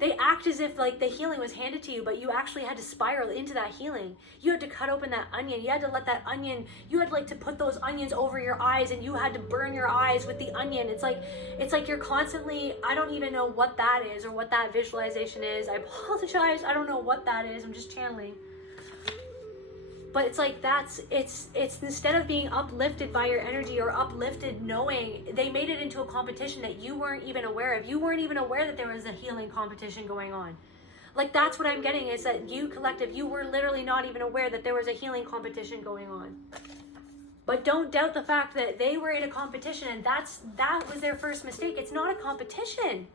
They act as if like the healing was handed to you, but you actually had to spiral into that healing. You had to cut open that onion. You had to let that onion, you had like to put those onions over your eyes, and you had to burn your eyes with the onion. It's like you're constantly, I don't even know what that is or what that visualization is. I apologize. I don't know what that is. I'm just channeling. But it's like it's instead of being uplifted by your energy, or uplifted knowing, they made it into a competition that you weren't even aware of. You weren't even aware that there was a healing competition going on. Like, that's what I'm getting, is that you collective, you were literally not even aware that there was a healing competition going on. But don't doubt the fact that they were in a competition, and that was their first mistake. It's not a competition.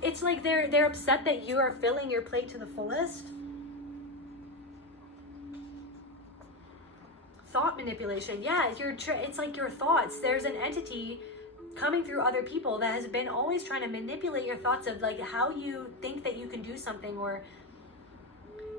It's like they're upset that you are filling your plate to the fullest. Thought manipulation. Yeah, it's like your thoughts. There's an entity coming through other people that has been always trying to manipulate your thoughts of like how you think that you can do something, or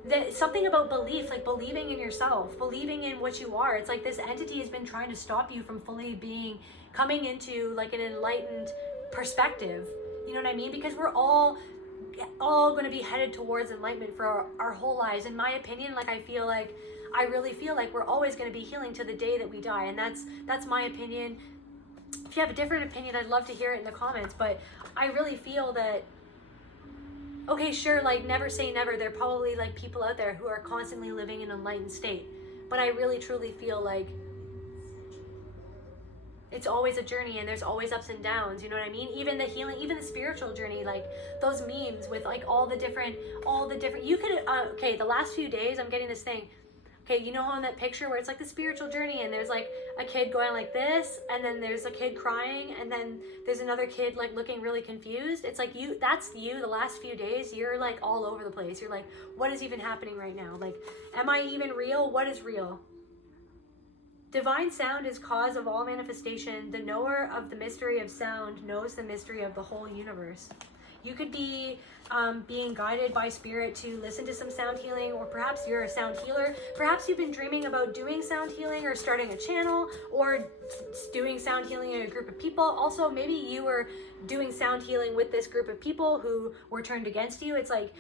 that something about belief, like believing in yourself, believing in what you are. It's like this entity has been trying to stop you from fully coming into like an enlightened perspective. You know what I mean? Because we're all going to be headed towards enlightenment for our whole lives. In my opinion, like I really feel like we're always going to be healing to the day that we die. And that's my opinion. If you have a different opinion, I'd love to hear it in the comments. But I really feel that, okay, sure, like never say never. There are probably like people out there who are constantly living in an enlightened state. But I really truly feel like it's always a journey, and there's always ups and downs, you know what I mean? Even the healing, even the spiritual journey, like those memes with like all the different, you could, okay, the last few days I'm getting this thing. Okay, you know how in that picture where it's like the spiritual journey, and there's like a kid going like this, and then there's a kid crying, and then there's another kid like looking really confused. It's like that's you the last few days. You're like all over the place. You're like, what is even happening right now? Like, am I even real? What is real? Divine sound is cause of all manifestation. The knower of the mystery of sound knows the mystery of the whole universe. You could be being guided by spirit to listen to some sound healing, or perhaps you're a sound healer. Perhaps you've been dreaming about doing sound healing or starting a channel or doing sound healing in a group of people. Also, maybe you were doing sound healing with this group of people who were turned against you. It's like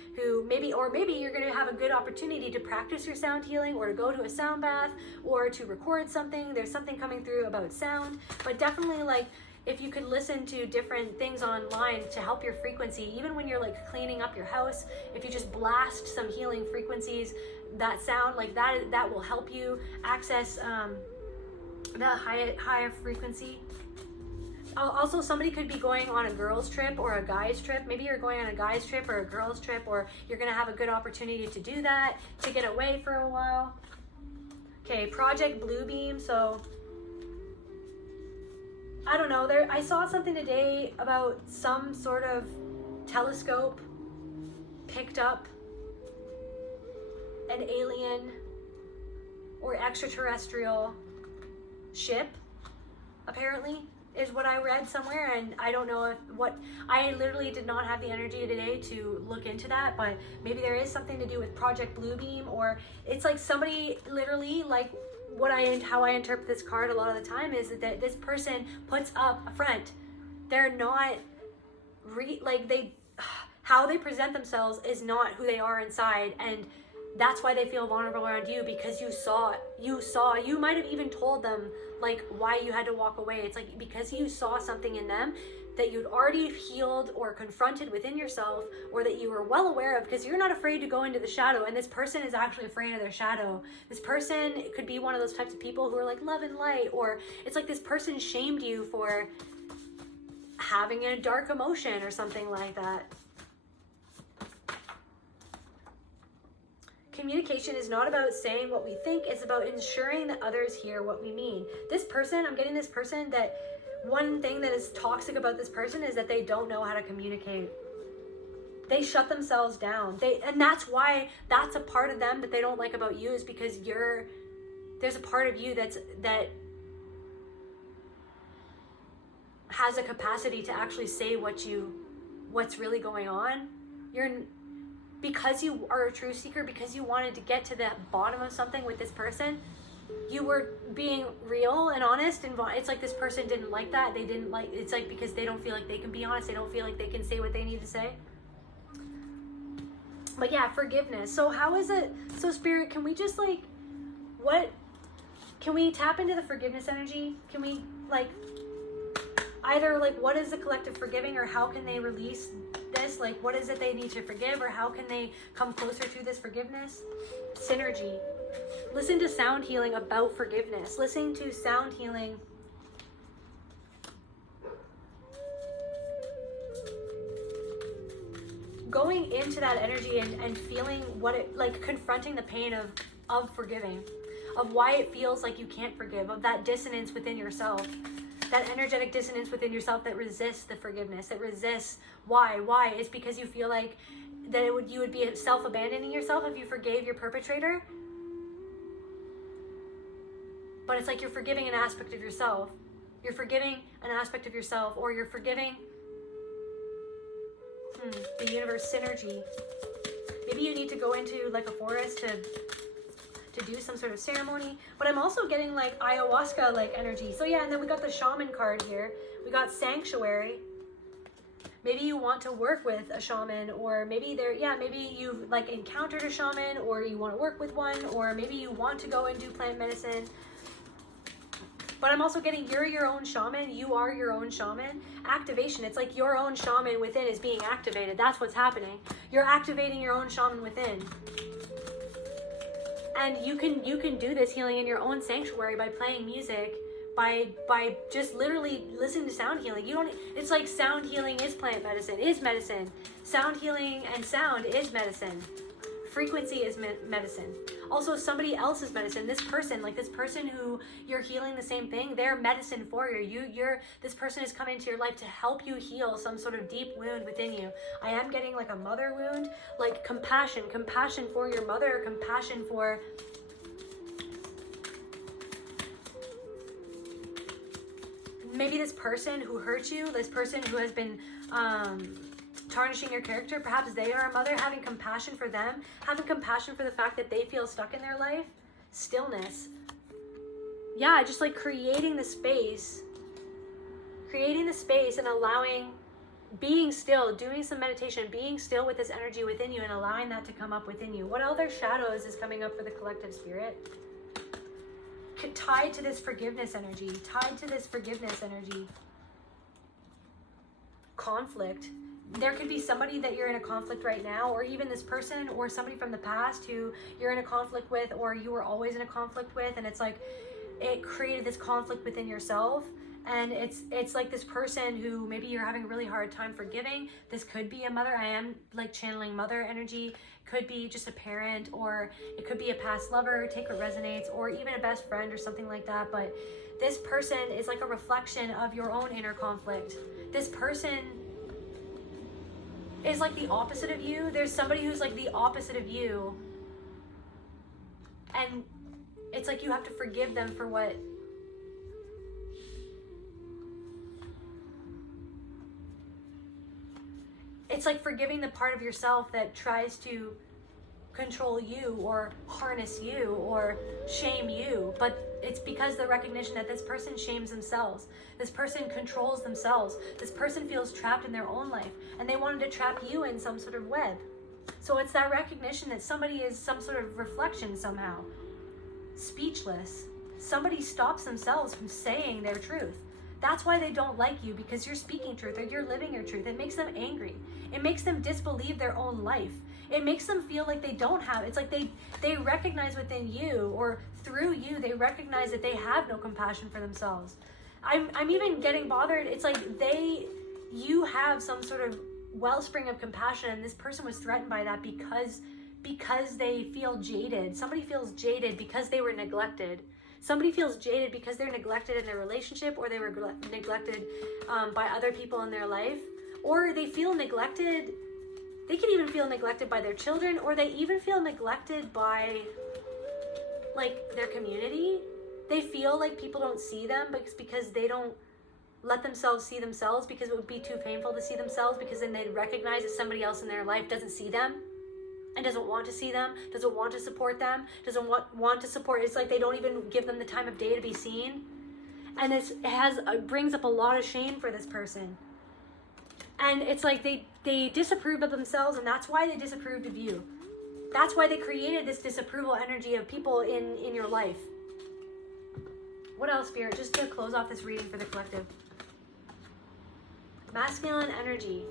maybe you're going to have a good opportunity to practice your sound healing, or to go to a sound bath, or to record something. There's something coming through about sound, but definitely like, if you could listen to different things online to help your frequency, even when you're like cleaning up your house, if you just blast some healing frequencies that sound like that will help you access the higher frequency. Also, somebody could be going on a girls trip or a guys trip. Maybe you're going on a guys trip or a girls trip, or you're going to have a good opportunity to do that, to get away for a while. Okay, Project Bluebeam. So I don't know, I saw something today about some sort of telescope picked up an alien or extraterrestrial ship, apparently, is what I read somewhere. And I don't know I literally did not have the energy today to look into that, but maybe there is something to do with Project Bluebeam, or it's like somebody literally, like, how I interpret this card a lot of the time is that this person puts up a front. They're not how they present themselves is not who they are inside, and that's why they feel vulnerable around you, because you might have even told them like why you had to walk away. It's like because you saw something in them that you'd already healed or confronted within yourself, or that you were well aware of, because you're not afraid to go into the shadow, and this person is actually afraid of their shadow. This person could be one of those types of people who are like love and light, or it's like this person shamed you for having a dark emotion or something like that. Communication is not about saying what we think, it's about ensuring that others hear what we mean. This person, I'm getting this person that one thing that is toxic about this person is that they don't know how to communicate. They shut themselves down. And that's why, that's a part of them that they don't like about you, is because there's a part of you that has a capacity to actually say what's really going on. Because you are a truth seeker, because you wanted to get to the bottom of something with this person, you were being real and honest, and it's like this person didn't like that. It's like because they don't feel like they can be honest, they don't feel like they can say what they need to say. But yeah, forgiveness. So how is it, so Spirit, can we just like, can we tap into the forgiveness energy? Can we like, either like, what is the collective forgiving, or how can they release this? Like, what is it they need to forgive, or how can they come closer to this forgiveness? Synergy. Listen to sound healing about forgiveness. Listen to sound healing. Going into that energy and feeling what it, like confronting the pain of forgiving, of why it feels like you can't forgive, of that dissonance within yourself. That energetic dissonance within yourself that resists the forgiveness, that resists. Why? It's because you feel like that you would be self-abandoning yourself if you forgave your perpetrator. But it's like you're forgiving an aspect of yourself. You're forgiving an aspect of yourself, or you're forgiving the universe synergy. Maybe you need to go into like a forest to do some sort of ceremony. But I'm also getting like ayahuasca like energy. So yeah, and then we got the shaman card here. We got sanctuary. Maybe you want to work with a shaman, or maybe maybe you've like encountered a shaman, or you want to work with one, or maybe you want to go and do plant medicine. But I'm also getting you're your own shaman. You are your own shaman. Activation. It's like your own shaman within is being activated. That's what's happening. You're activating your own shaman within. And you can do this healing in your own sanctuary by playing music, by just literally listening to sound healing. It's like sound healing is plant medicine, is medicine. Sound healing and sound is medicine. Frequency is medicine. Also, somebody else's medicine. This person who you're healing the same thing, they're medicine for you. This person is coming into your life to help you heal some sort of deep wound within you. I am getting like a mother wound, like compassion for your mother, compassion for maybe this person who hurt you, this person who has been tarnishing your character. Perhaps they are a mother, having compassion for them, having compassion for the fact that they feel stuck in their life. Stillness. Yeah, just like creating the space and allowing, being still, doing some meditation, being still with this energy within you and allowing that to come up within you. What other shadows is coming up for the collective spirit? Tied to this forgiveness energy, conflict. There could be somebody that you're in a conflict right now, or even this person or somebody from the past who you're in a conflict with, or you were always in a conflict with, and it's like it created this conflict within yourself. And it's like this person who maybe you're having a really hard time forgiving. This could be a mother. I am like channeling mother energy. Could be just a parent, or it could be a past lover, take what resonates, or even a best friend or something like that. But this person is like a reflection of your own inner conflict. This person is like the opposite of you. There's somebody who's like the opposite of you. And it's like you have to forgive them for what... It's like forgiving the part of yourself that tries to control you or harness you or shame you. But it's because the recognition that this person shames themselves. This person controls themselves. This person feels trapped in their own life, and they wanted to trap you in some sort of web. So it's that recognition that somebody is some sort of reflection somehow. Speechless. Somebody stops themselves from saying their truth. That's why they don't like you, because you're speaking truth or you're living your truth. It makes them angry. It makes them disbelieve their own life. It makes them feel like they don't have. It's like they recognize within you, or through you, they recognize that they have no compassion for themselves. I'm even getting bothered. It's like you have some sort of wellspring of compassion, and this person was threatened by that because they feel jaded. Somebody feels jaded because they were neglected. Somebody feels jaded because they're neglected in their relationship, or they were neglected by other people in their life, or they feel neglected. They can even feel neglected by their children, or they even feel neglected by like their community. They feel like people don't see them because they don't let themselves see themselves, because it would be too painful to see themselves, because then they'd recognize that somebody else in their life doesn't see them and doesn't want to see them, doesn't want to support them, doesn't want to support. It's like they don't even give them the time of day to be seen. And it brings up a lot of shame for this person. And it's like they disapprove of themselves, and that's why they disapproved of you. That's why they created this disapproval energy of people in your life. What else, Spirit? Just to close off this reading for the collective. Masculine energy.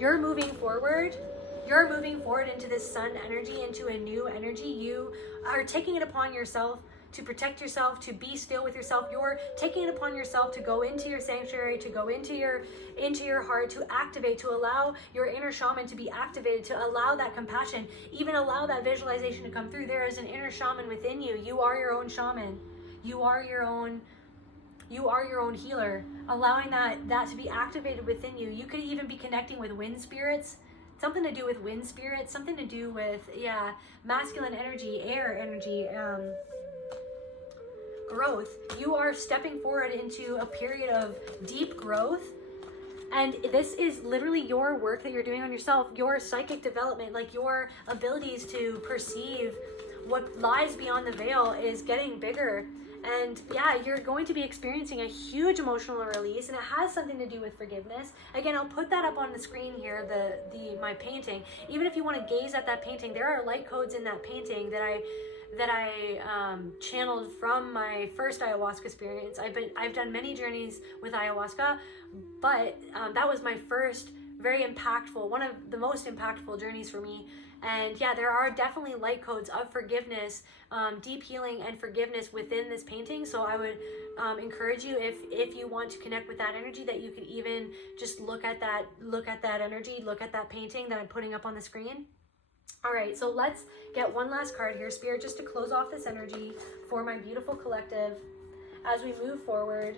You're moving forward. You're moving forward into this sun energy, into a new energy. You are taking it upon yourself to protect yourself, to be still with yourself. You're taking it upon yourself to go into your sanctuary, to go into your heart, to activate, to allow your inner shaman to be activated, to allow that compassion, even allow that visualization to come through. There is an inner shaman within you. You are your own shaman. You are your own healer. Allowing that to be activated within you. You could even be connecting with wind spirits. Something to do with wind spirits, something to do with, masculine energy, air energy, growth. You are stepping forward into a period of deep growth. And this is literally your work that you're doing on yourself, your psychic development, like your abilities to perceive what lies beyond the veil is getting bigger. And you're going to be experiencing a huge emotional release, and it has something to do with forgiveness. Again, I'll put that up on the screen here, my painting. Even if you want to gaze at that painting, there are light codes in that painting that I channeled from my first ayahuasca experience. I've done many journeys with ayahuasca, but that was my first very impactful, one of the most impactful journeys for me. And there are definitely light codes of forgiveness, deep healing and forgiveness within this painting. So I would encourage you, if you want to connect with that energy, that you could even just look at that energy, look at that painting that I'm putting up on the screen. All right, so let's get one last card here, Spirit, just to close off this energy for my beautiful collective as we move forward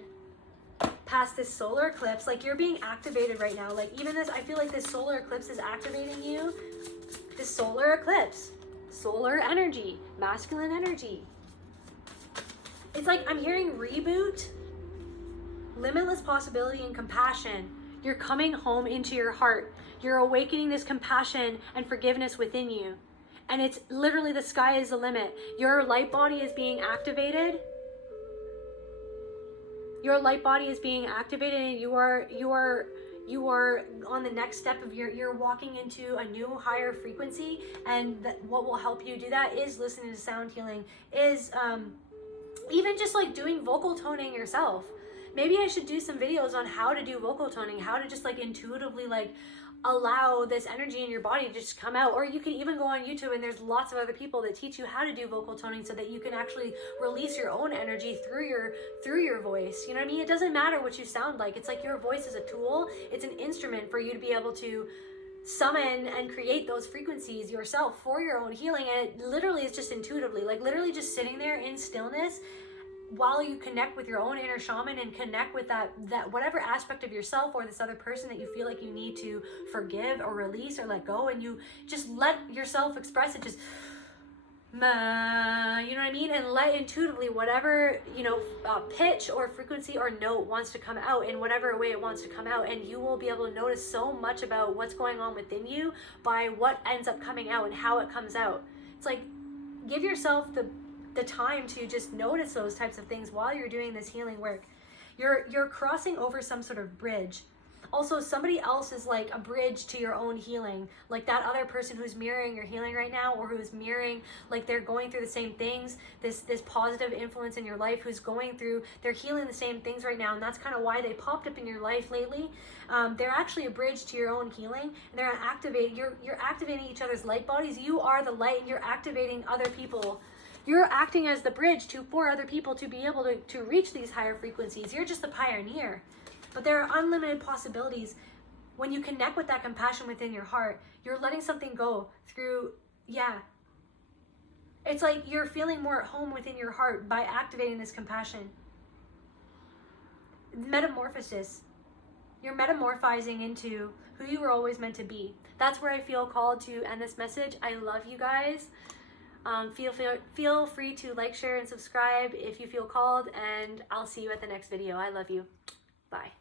past this solar eclipse. Like, you're being activated right now. Like, even this, I feel like this solar eclipse is activating you. This solar eclipse, solar energy, masculine energy. It's like I'm hearing reboot, limitless possibility, and compassion. You're coming home into your heart. You're awakening this compassion and forgiveness within you. And it's literally, the sky is the limit. Your light body is being activated. Your light body is being activated, and you are on the next step of you're walking into a new higher frequency. And what will help you do that is listening to sound healing, is even just like doing vocal toning yourself. Maybe I should do some videos on how to do vocal toning, how to just like intuitively like allow this energy in your body to just come out. Or you can even go on YouTube, and there's lots of other people that teach you how to do vocal toning so that you can actually release your own energy through your voice. You know what I mean? It doesn't matter what you sound like. It's like your voice is a tool. It's an instrument for you to be able to summon and create those frequencies yourself for your own healing. And it literally is just intuitively, like literally just sitting there in stillness while you connect with your own inner shaman and connect with that whatever aspect of yourself or this other person that you feel like you need to forgive or release or let go, and you just let yourself express it, just you know what I mean, and let intuitively whatever, you know, pitch or frequency or note wants to come out in whatever way it wants to come out. And you will be able to notice so much about what's going on within you by what ends up coming out and how it comes out. It's like, give yourself the time to just notice those types of things while you're doing this healing work. You're crossing over some sort of bridge. Also, somebody else is like a bridge to your own healing, like that other person who's mirroring your healing right now, or who's mirroring, like they're going through the same things, this positive influence in your life who's going through, they're healing the same things right now. And that's kind of why they popped up in your life lately. They're actually a bridge to your own healing, and they're you're activating each other's light bodies. You are the light, and you're activating other people. You're acting as the bridge for other people to be able to reach these higher frequencies. You're just the pioneer. But there are unlimited possibilities. When you connect with that compassion within your heart, you're letting something go through, it's like you're feeling more at home within your heart by activating this compassion. Metamorphosis. You're metamorphizing into who you were always meant to be. That's where I feel called to end this message. I love you guys. Feel free to like, share, and subscribe if you feel called, and I'll see you at the next video. I love you. Bye.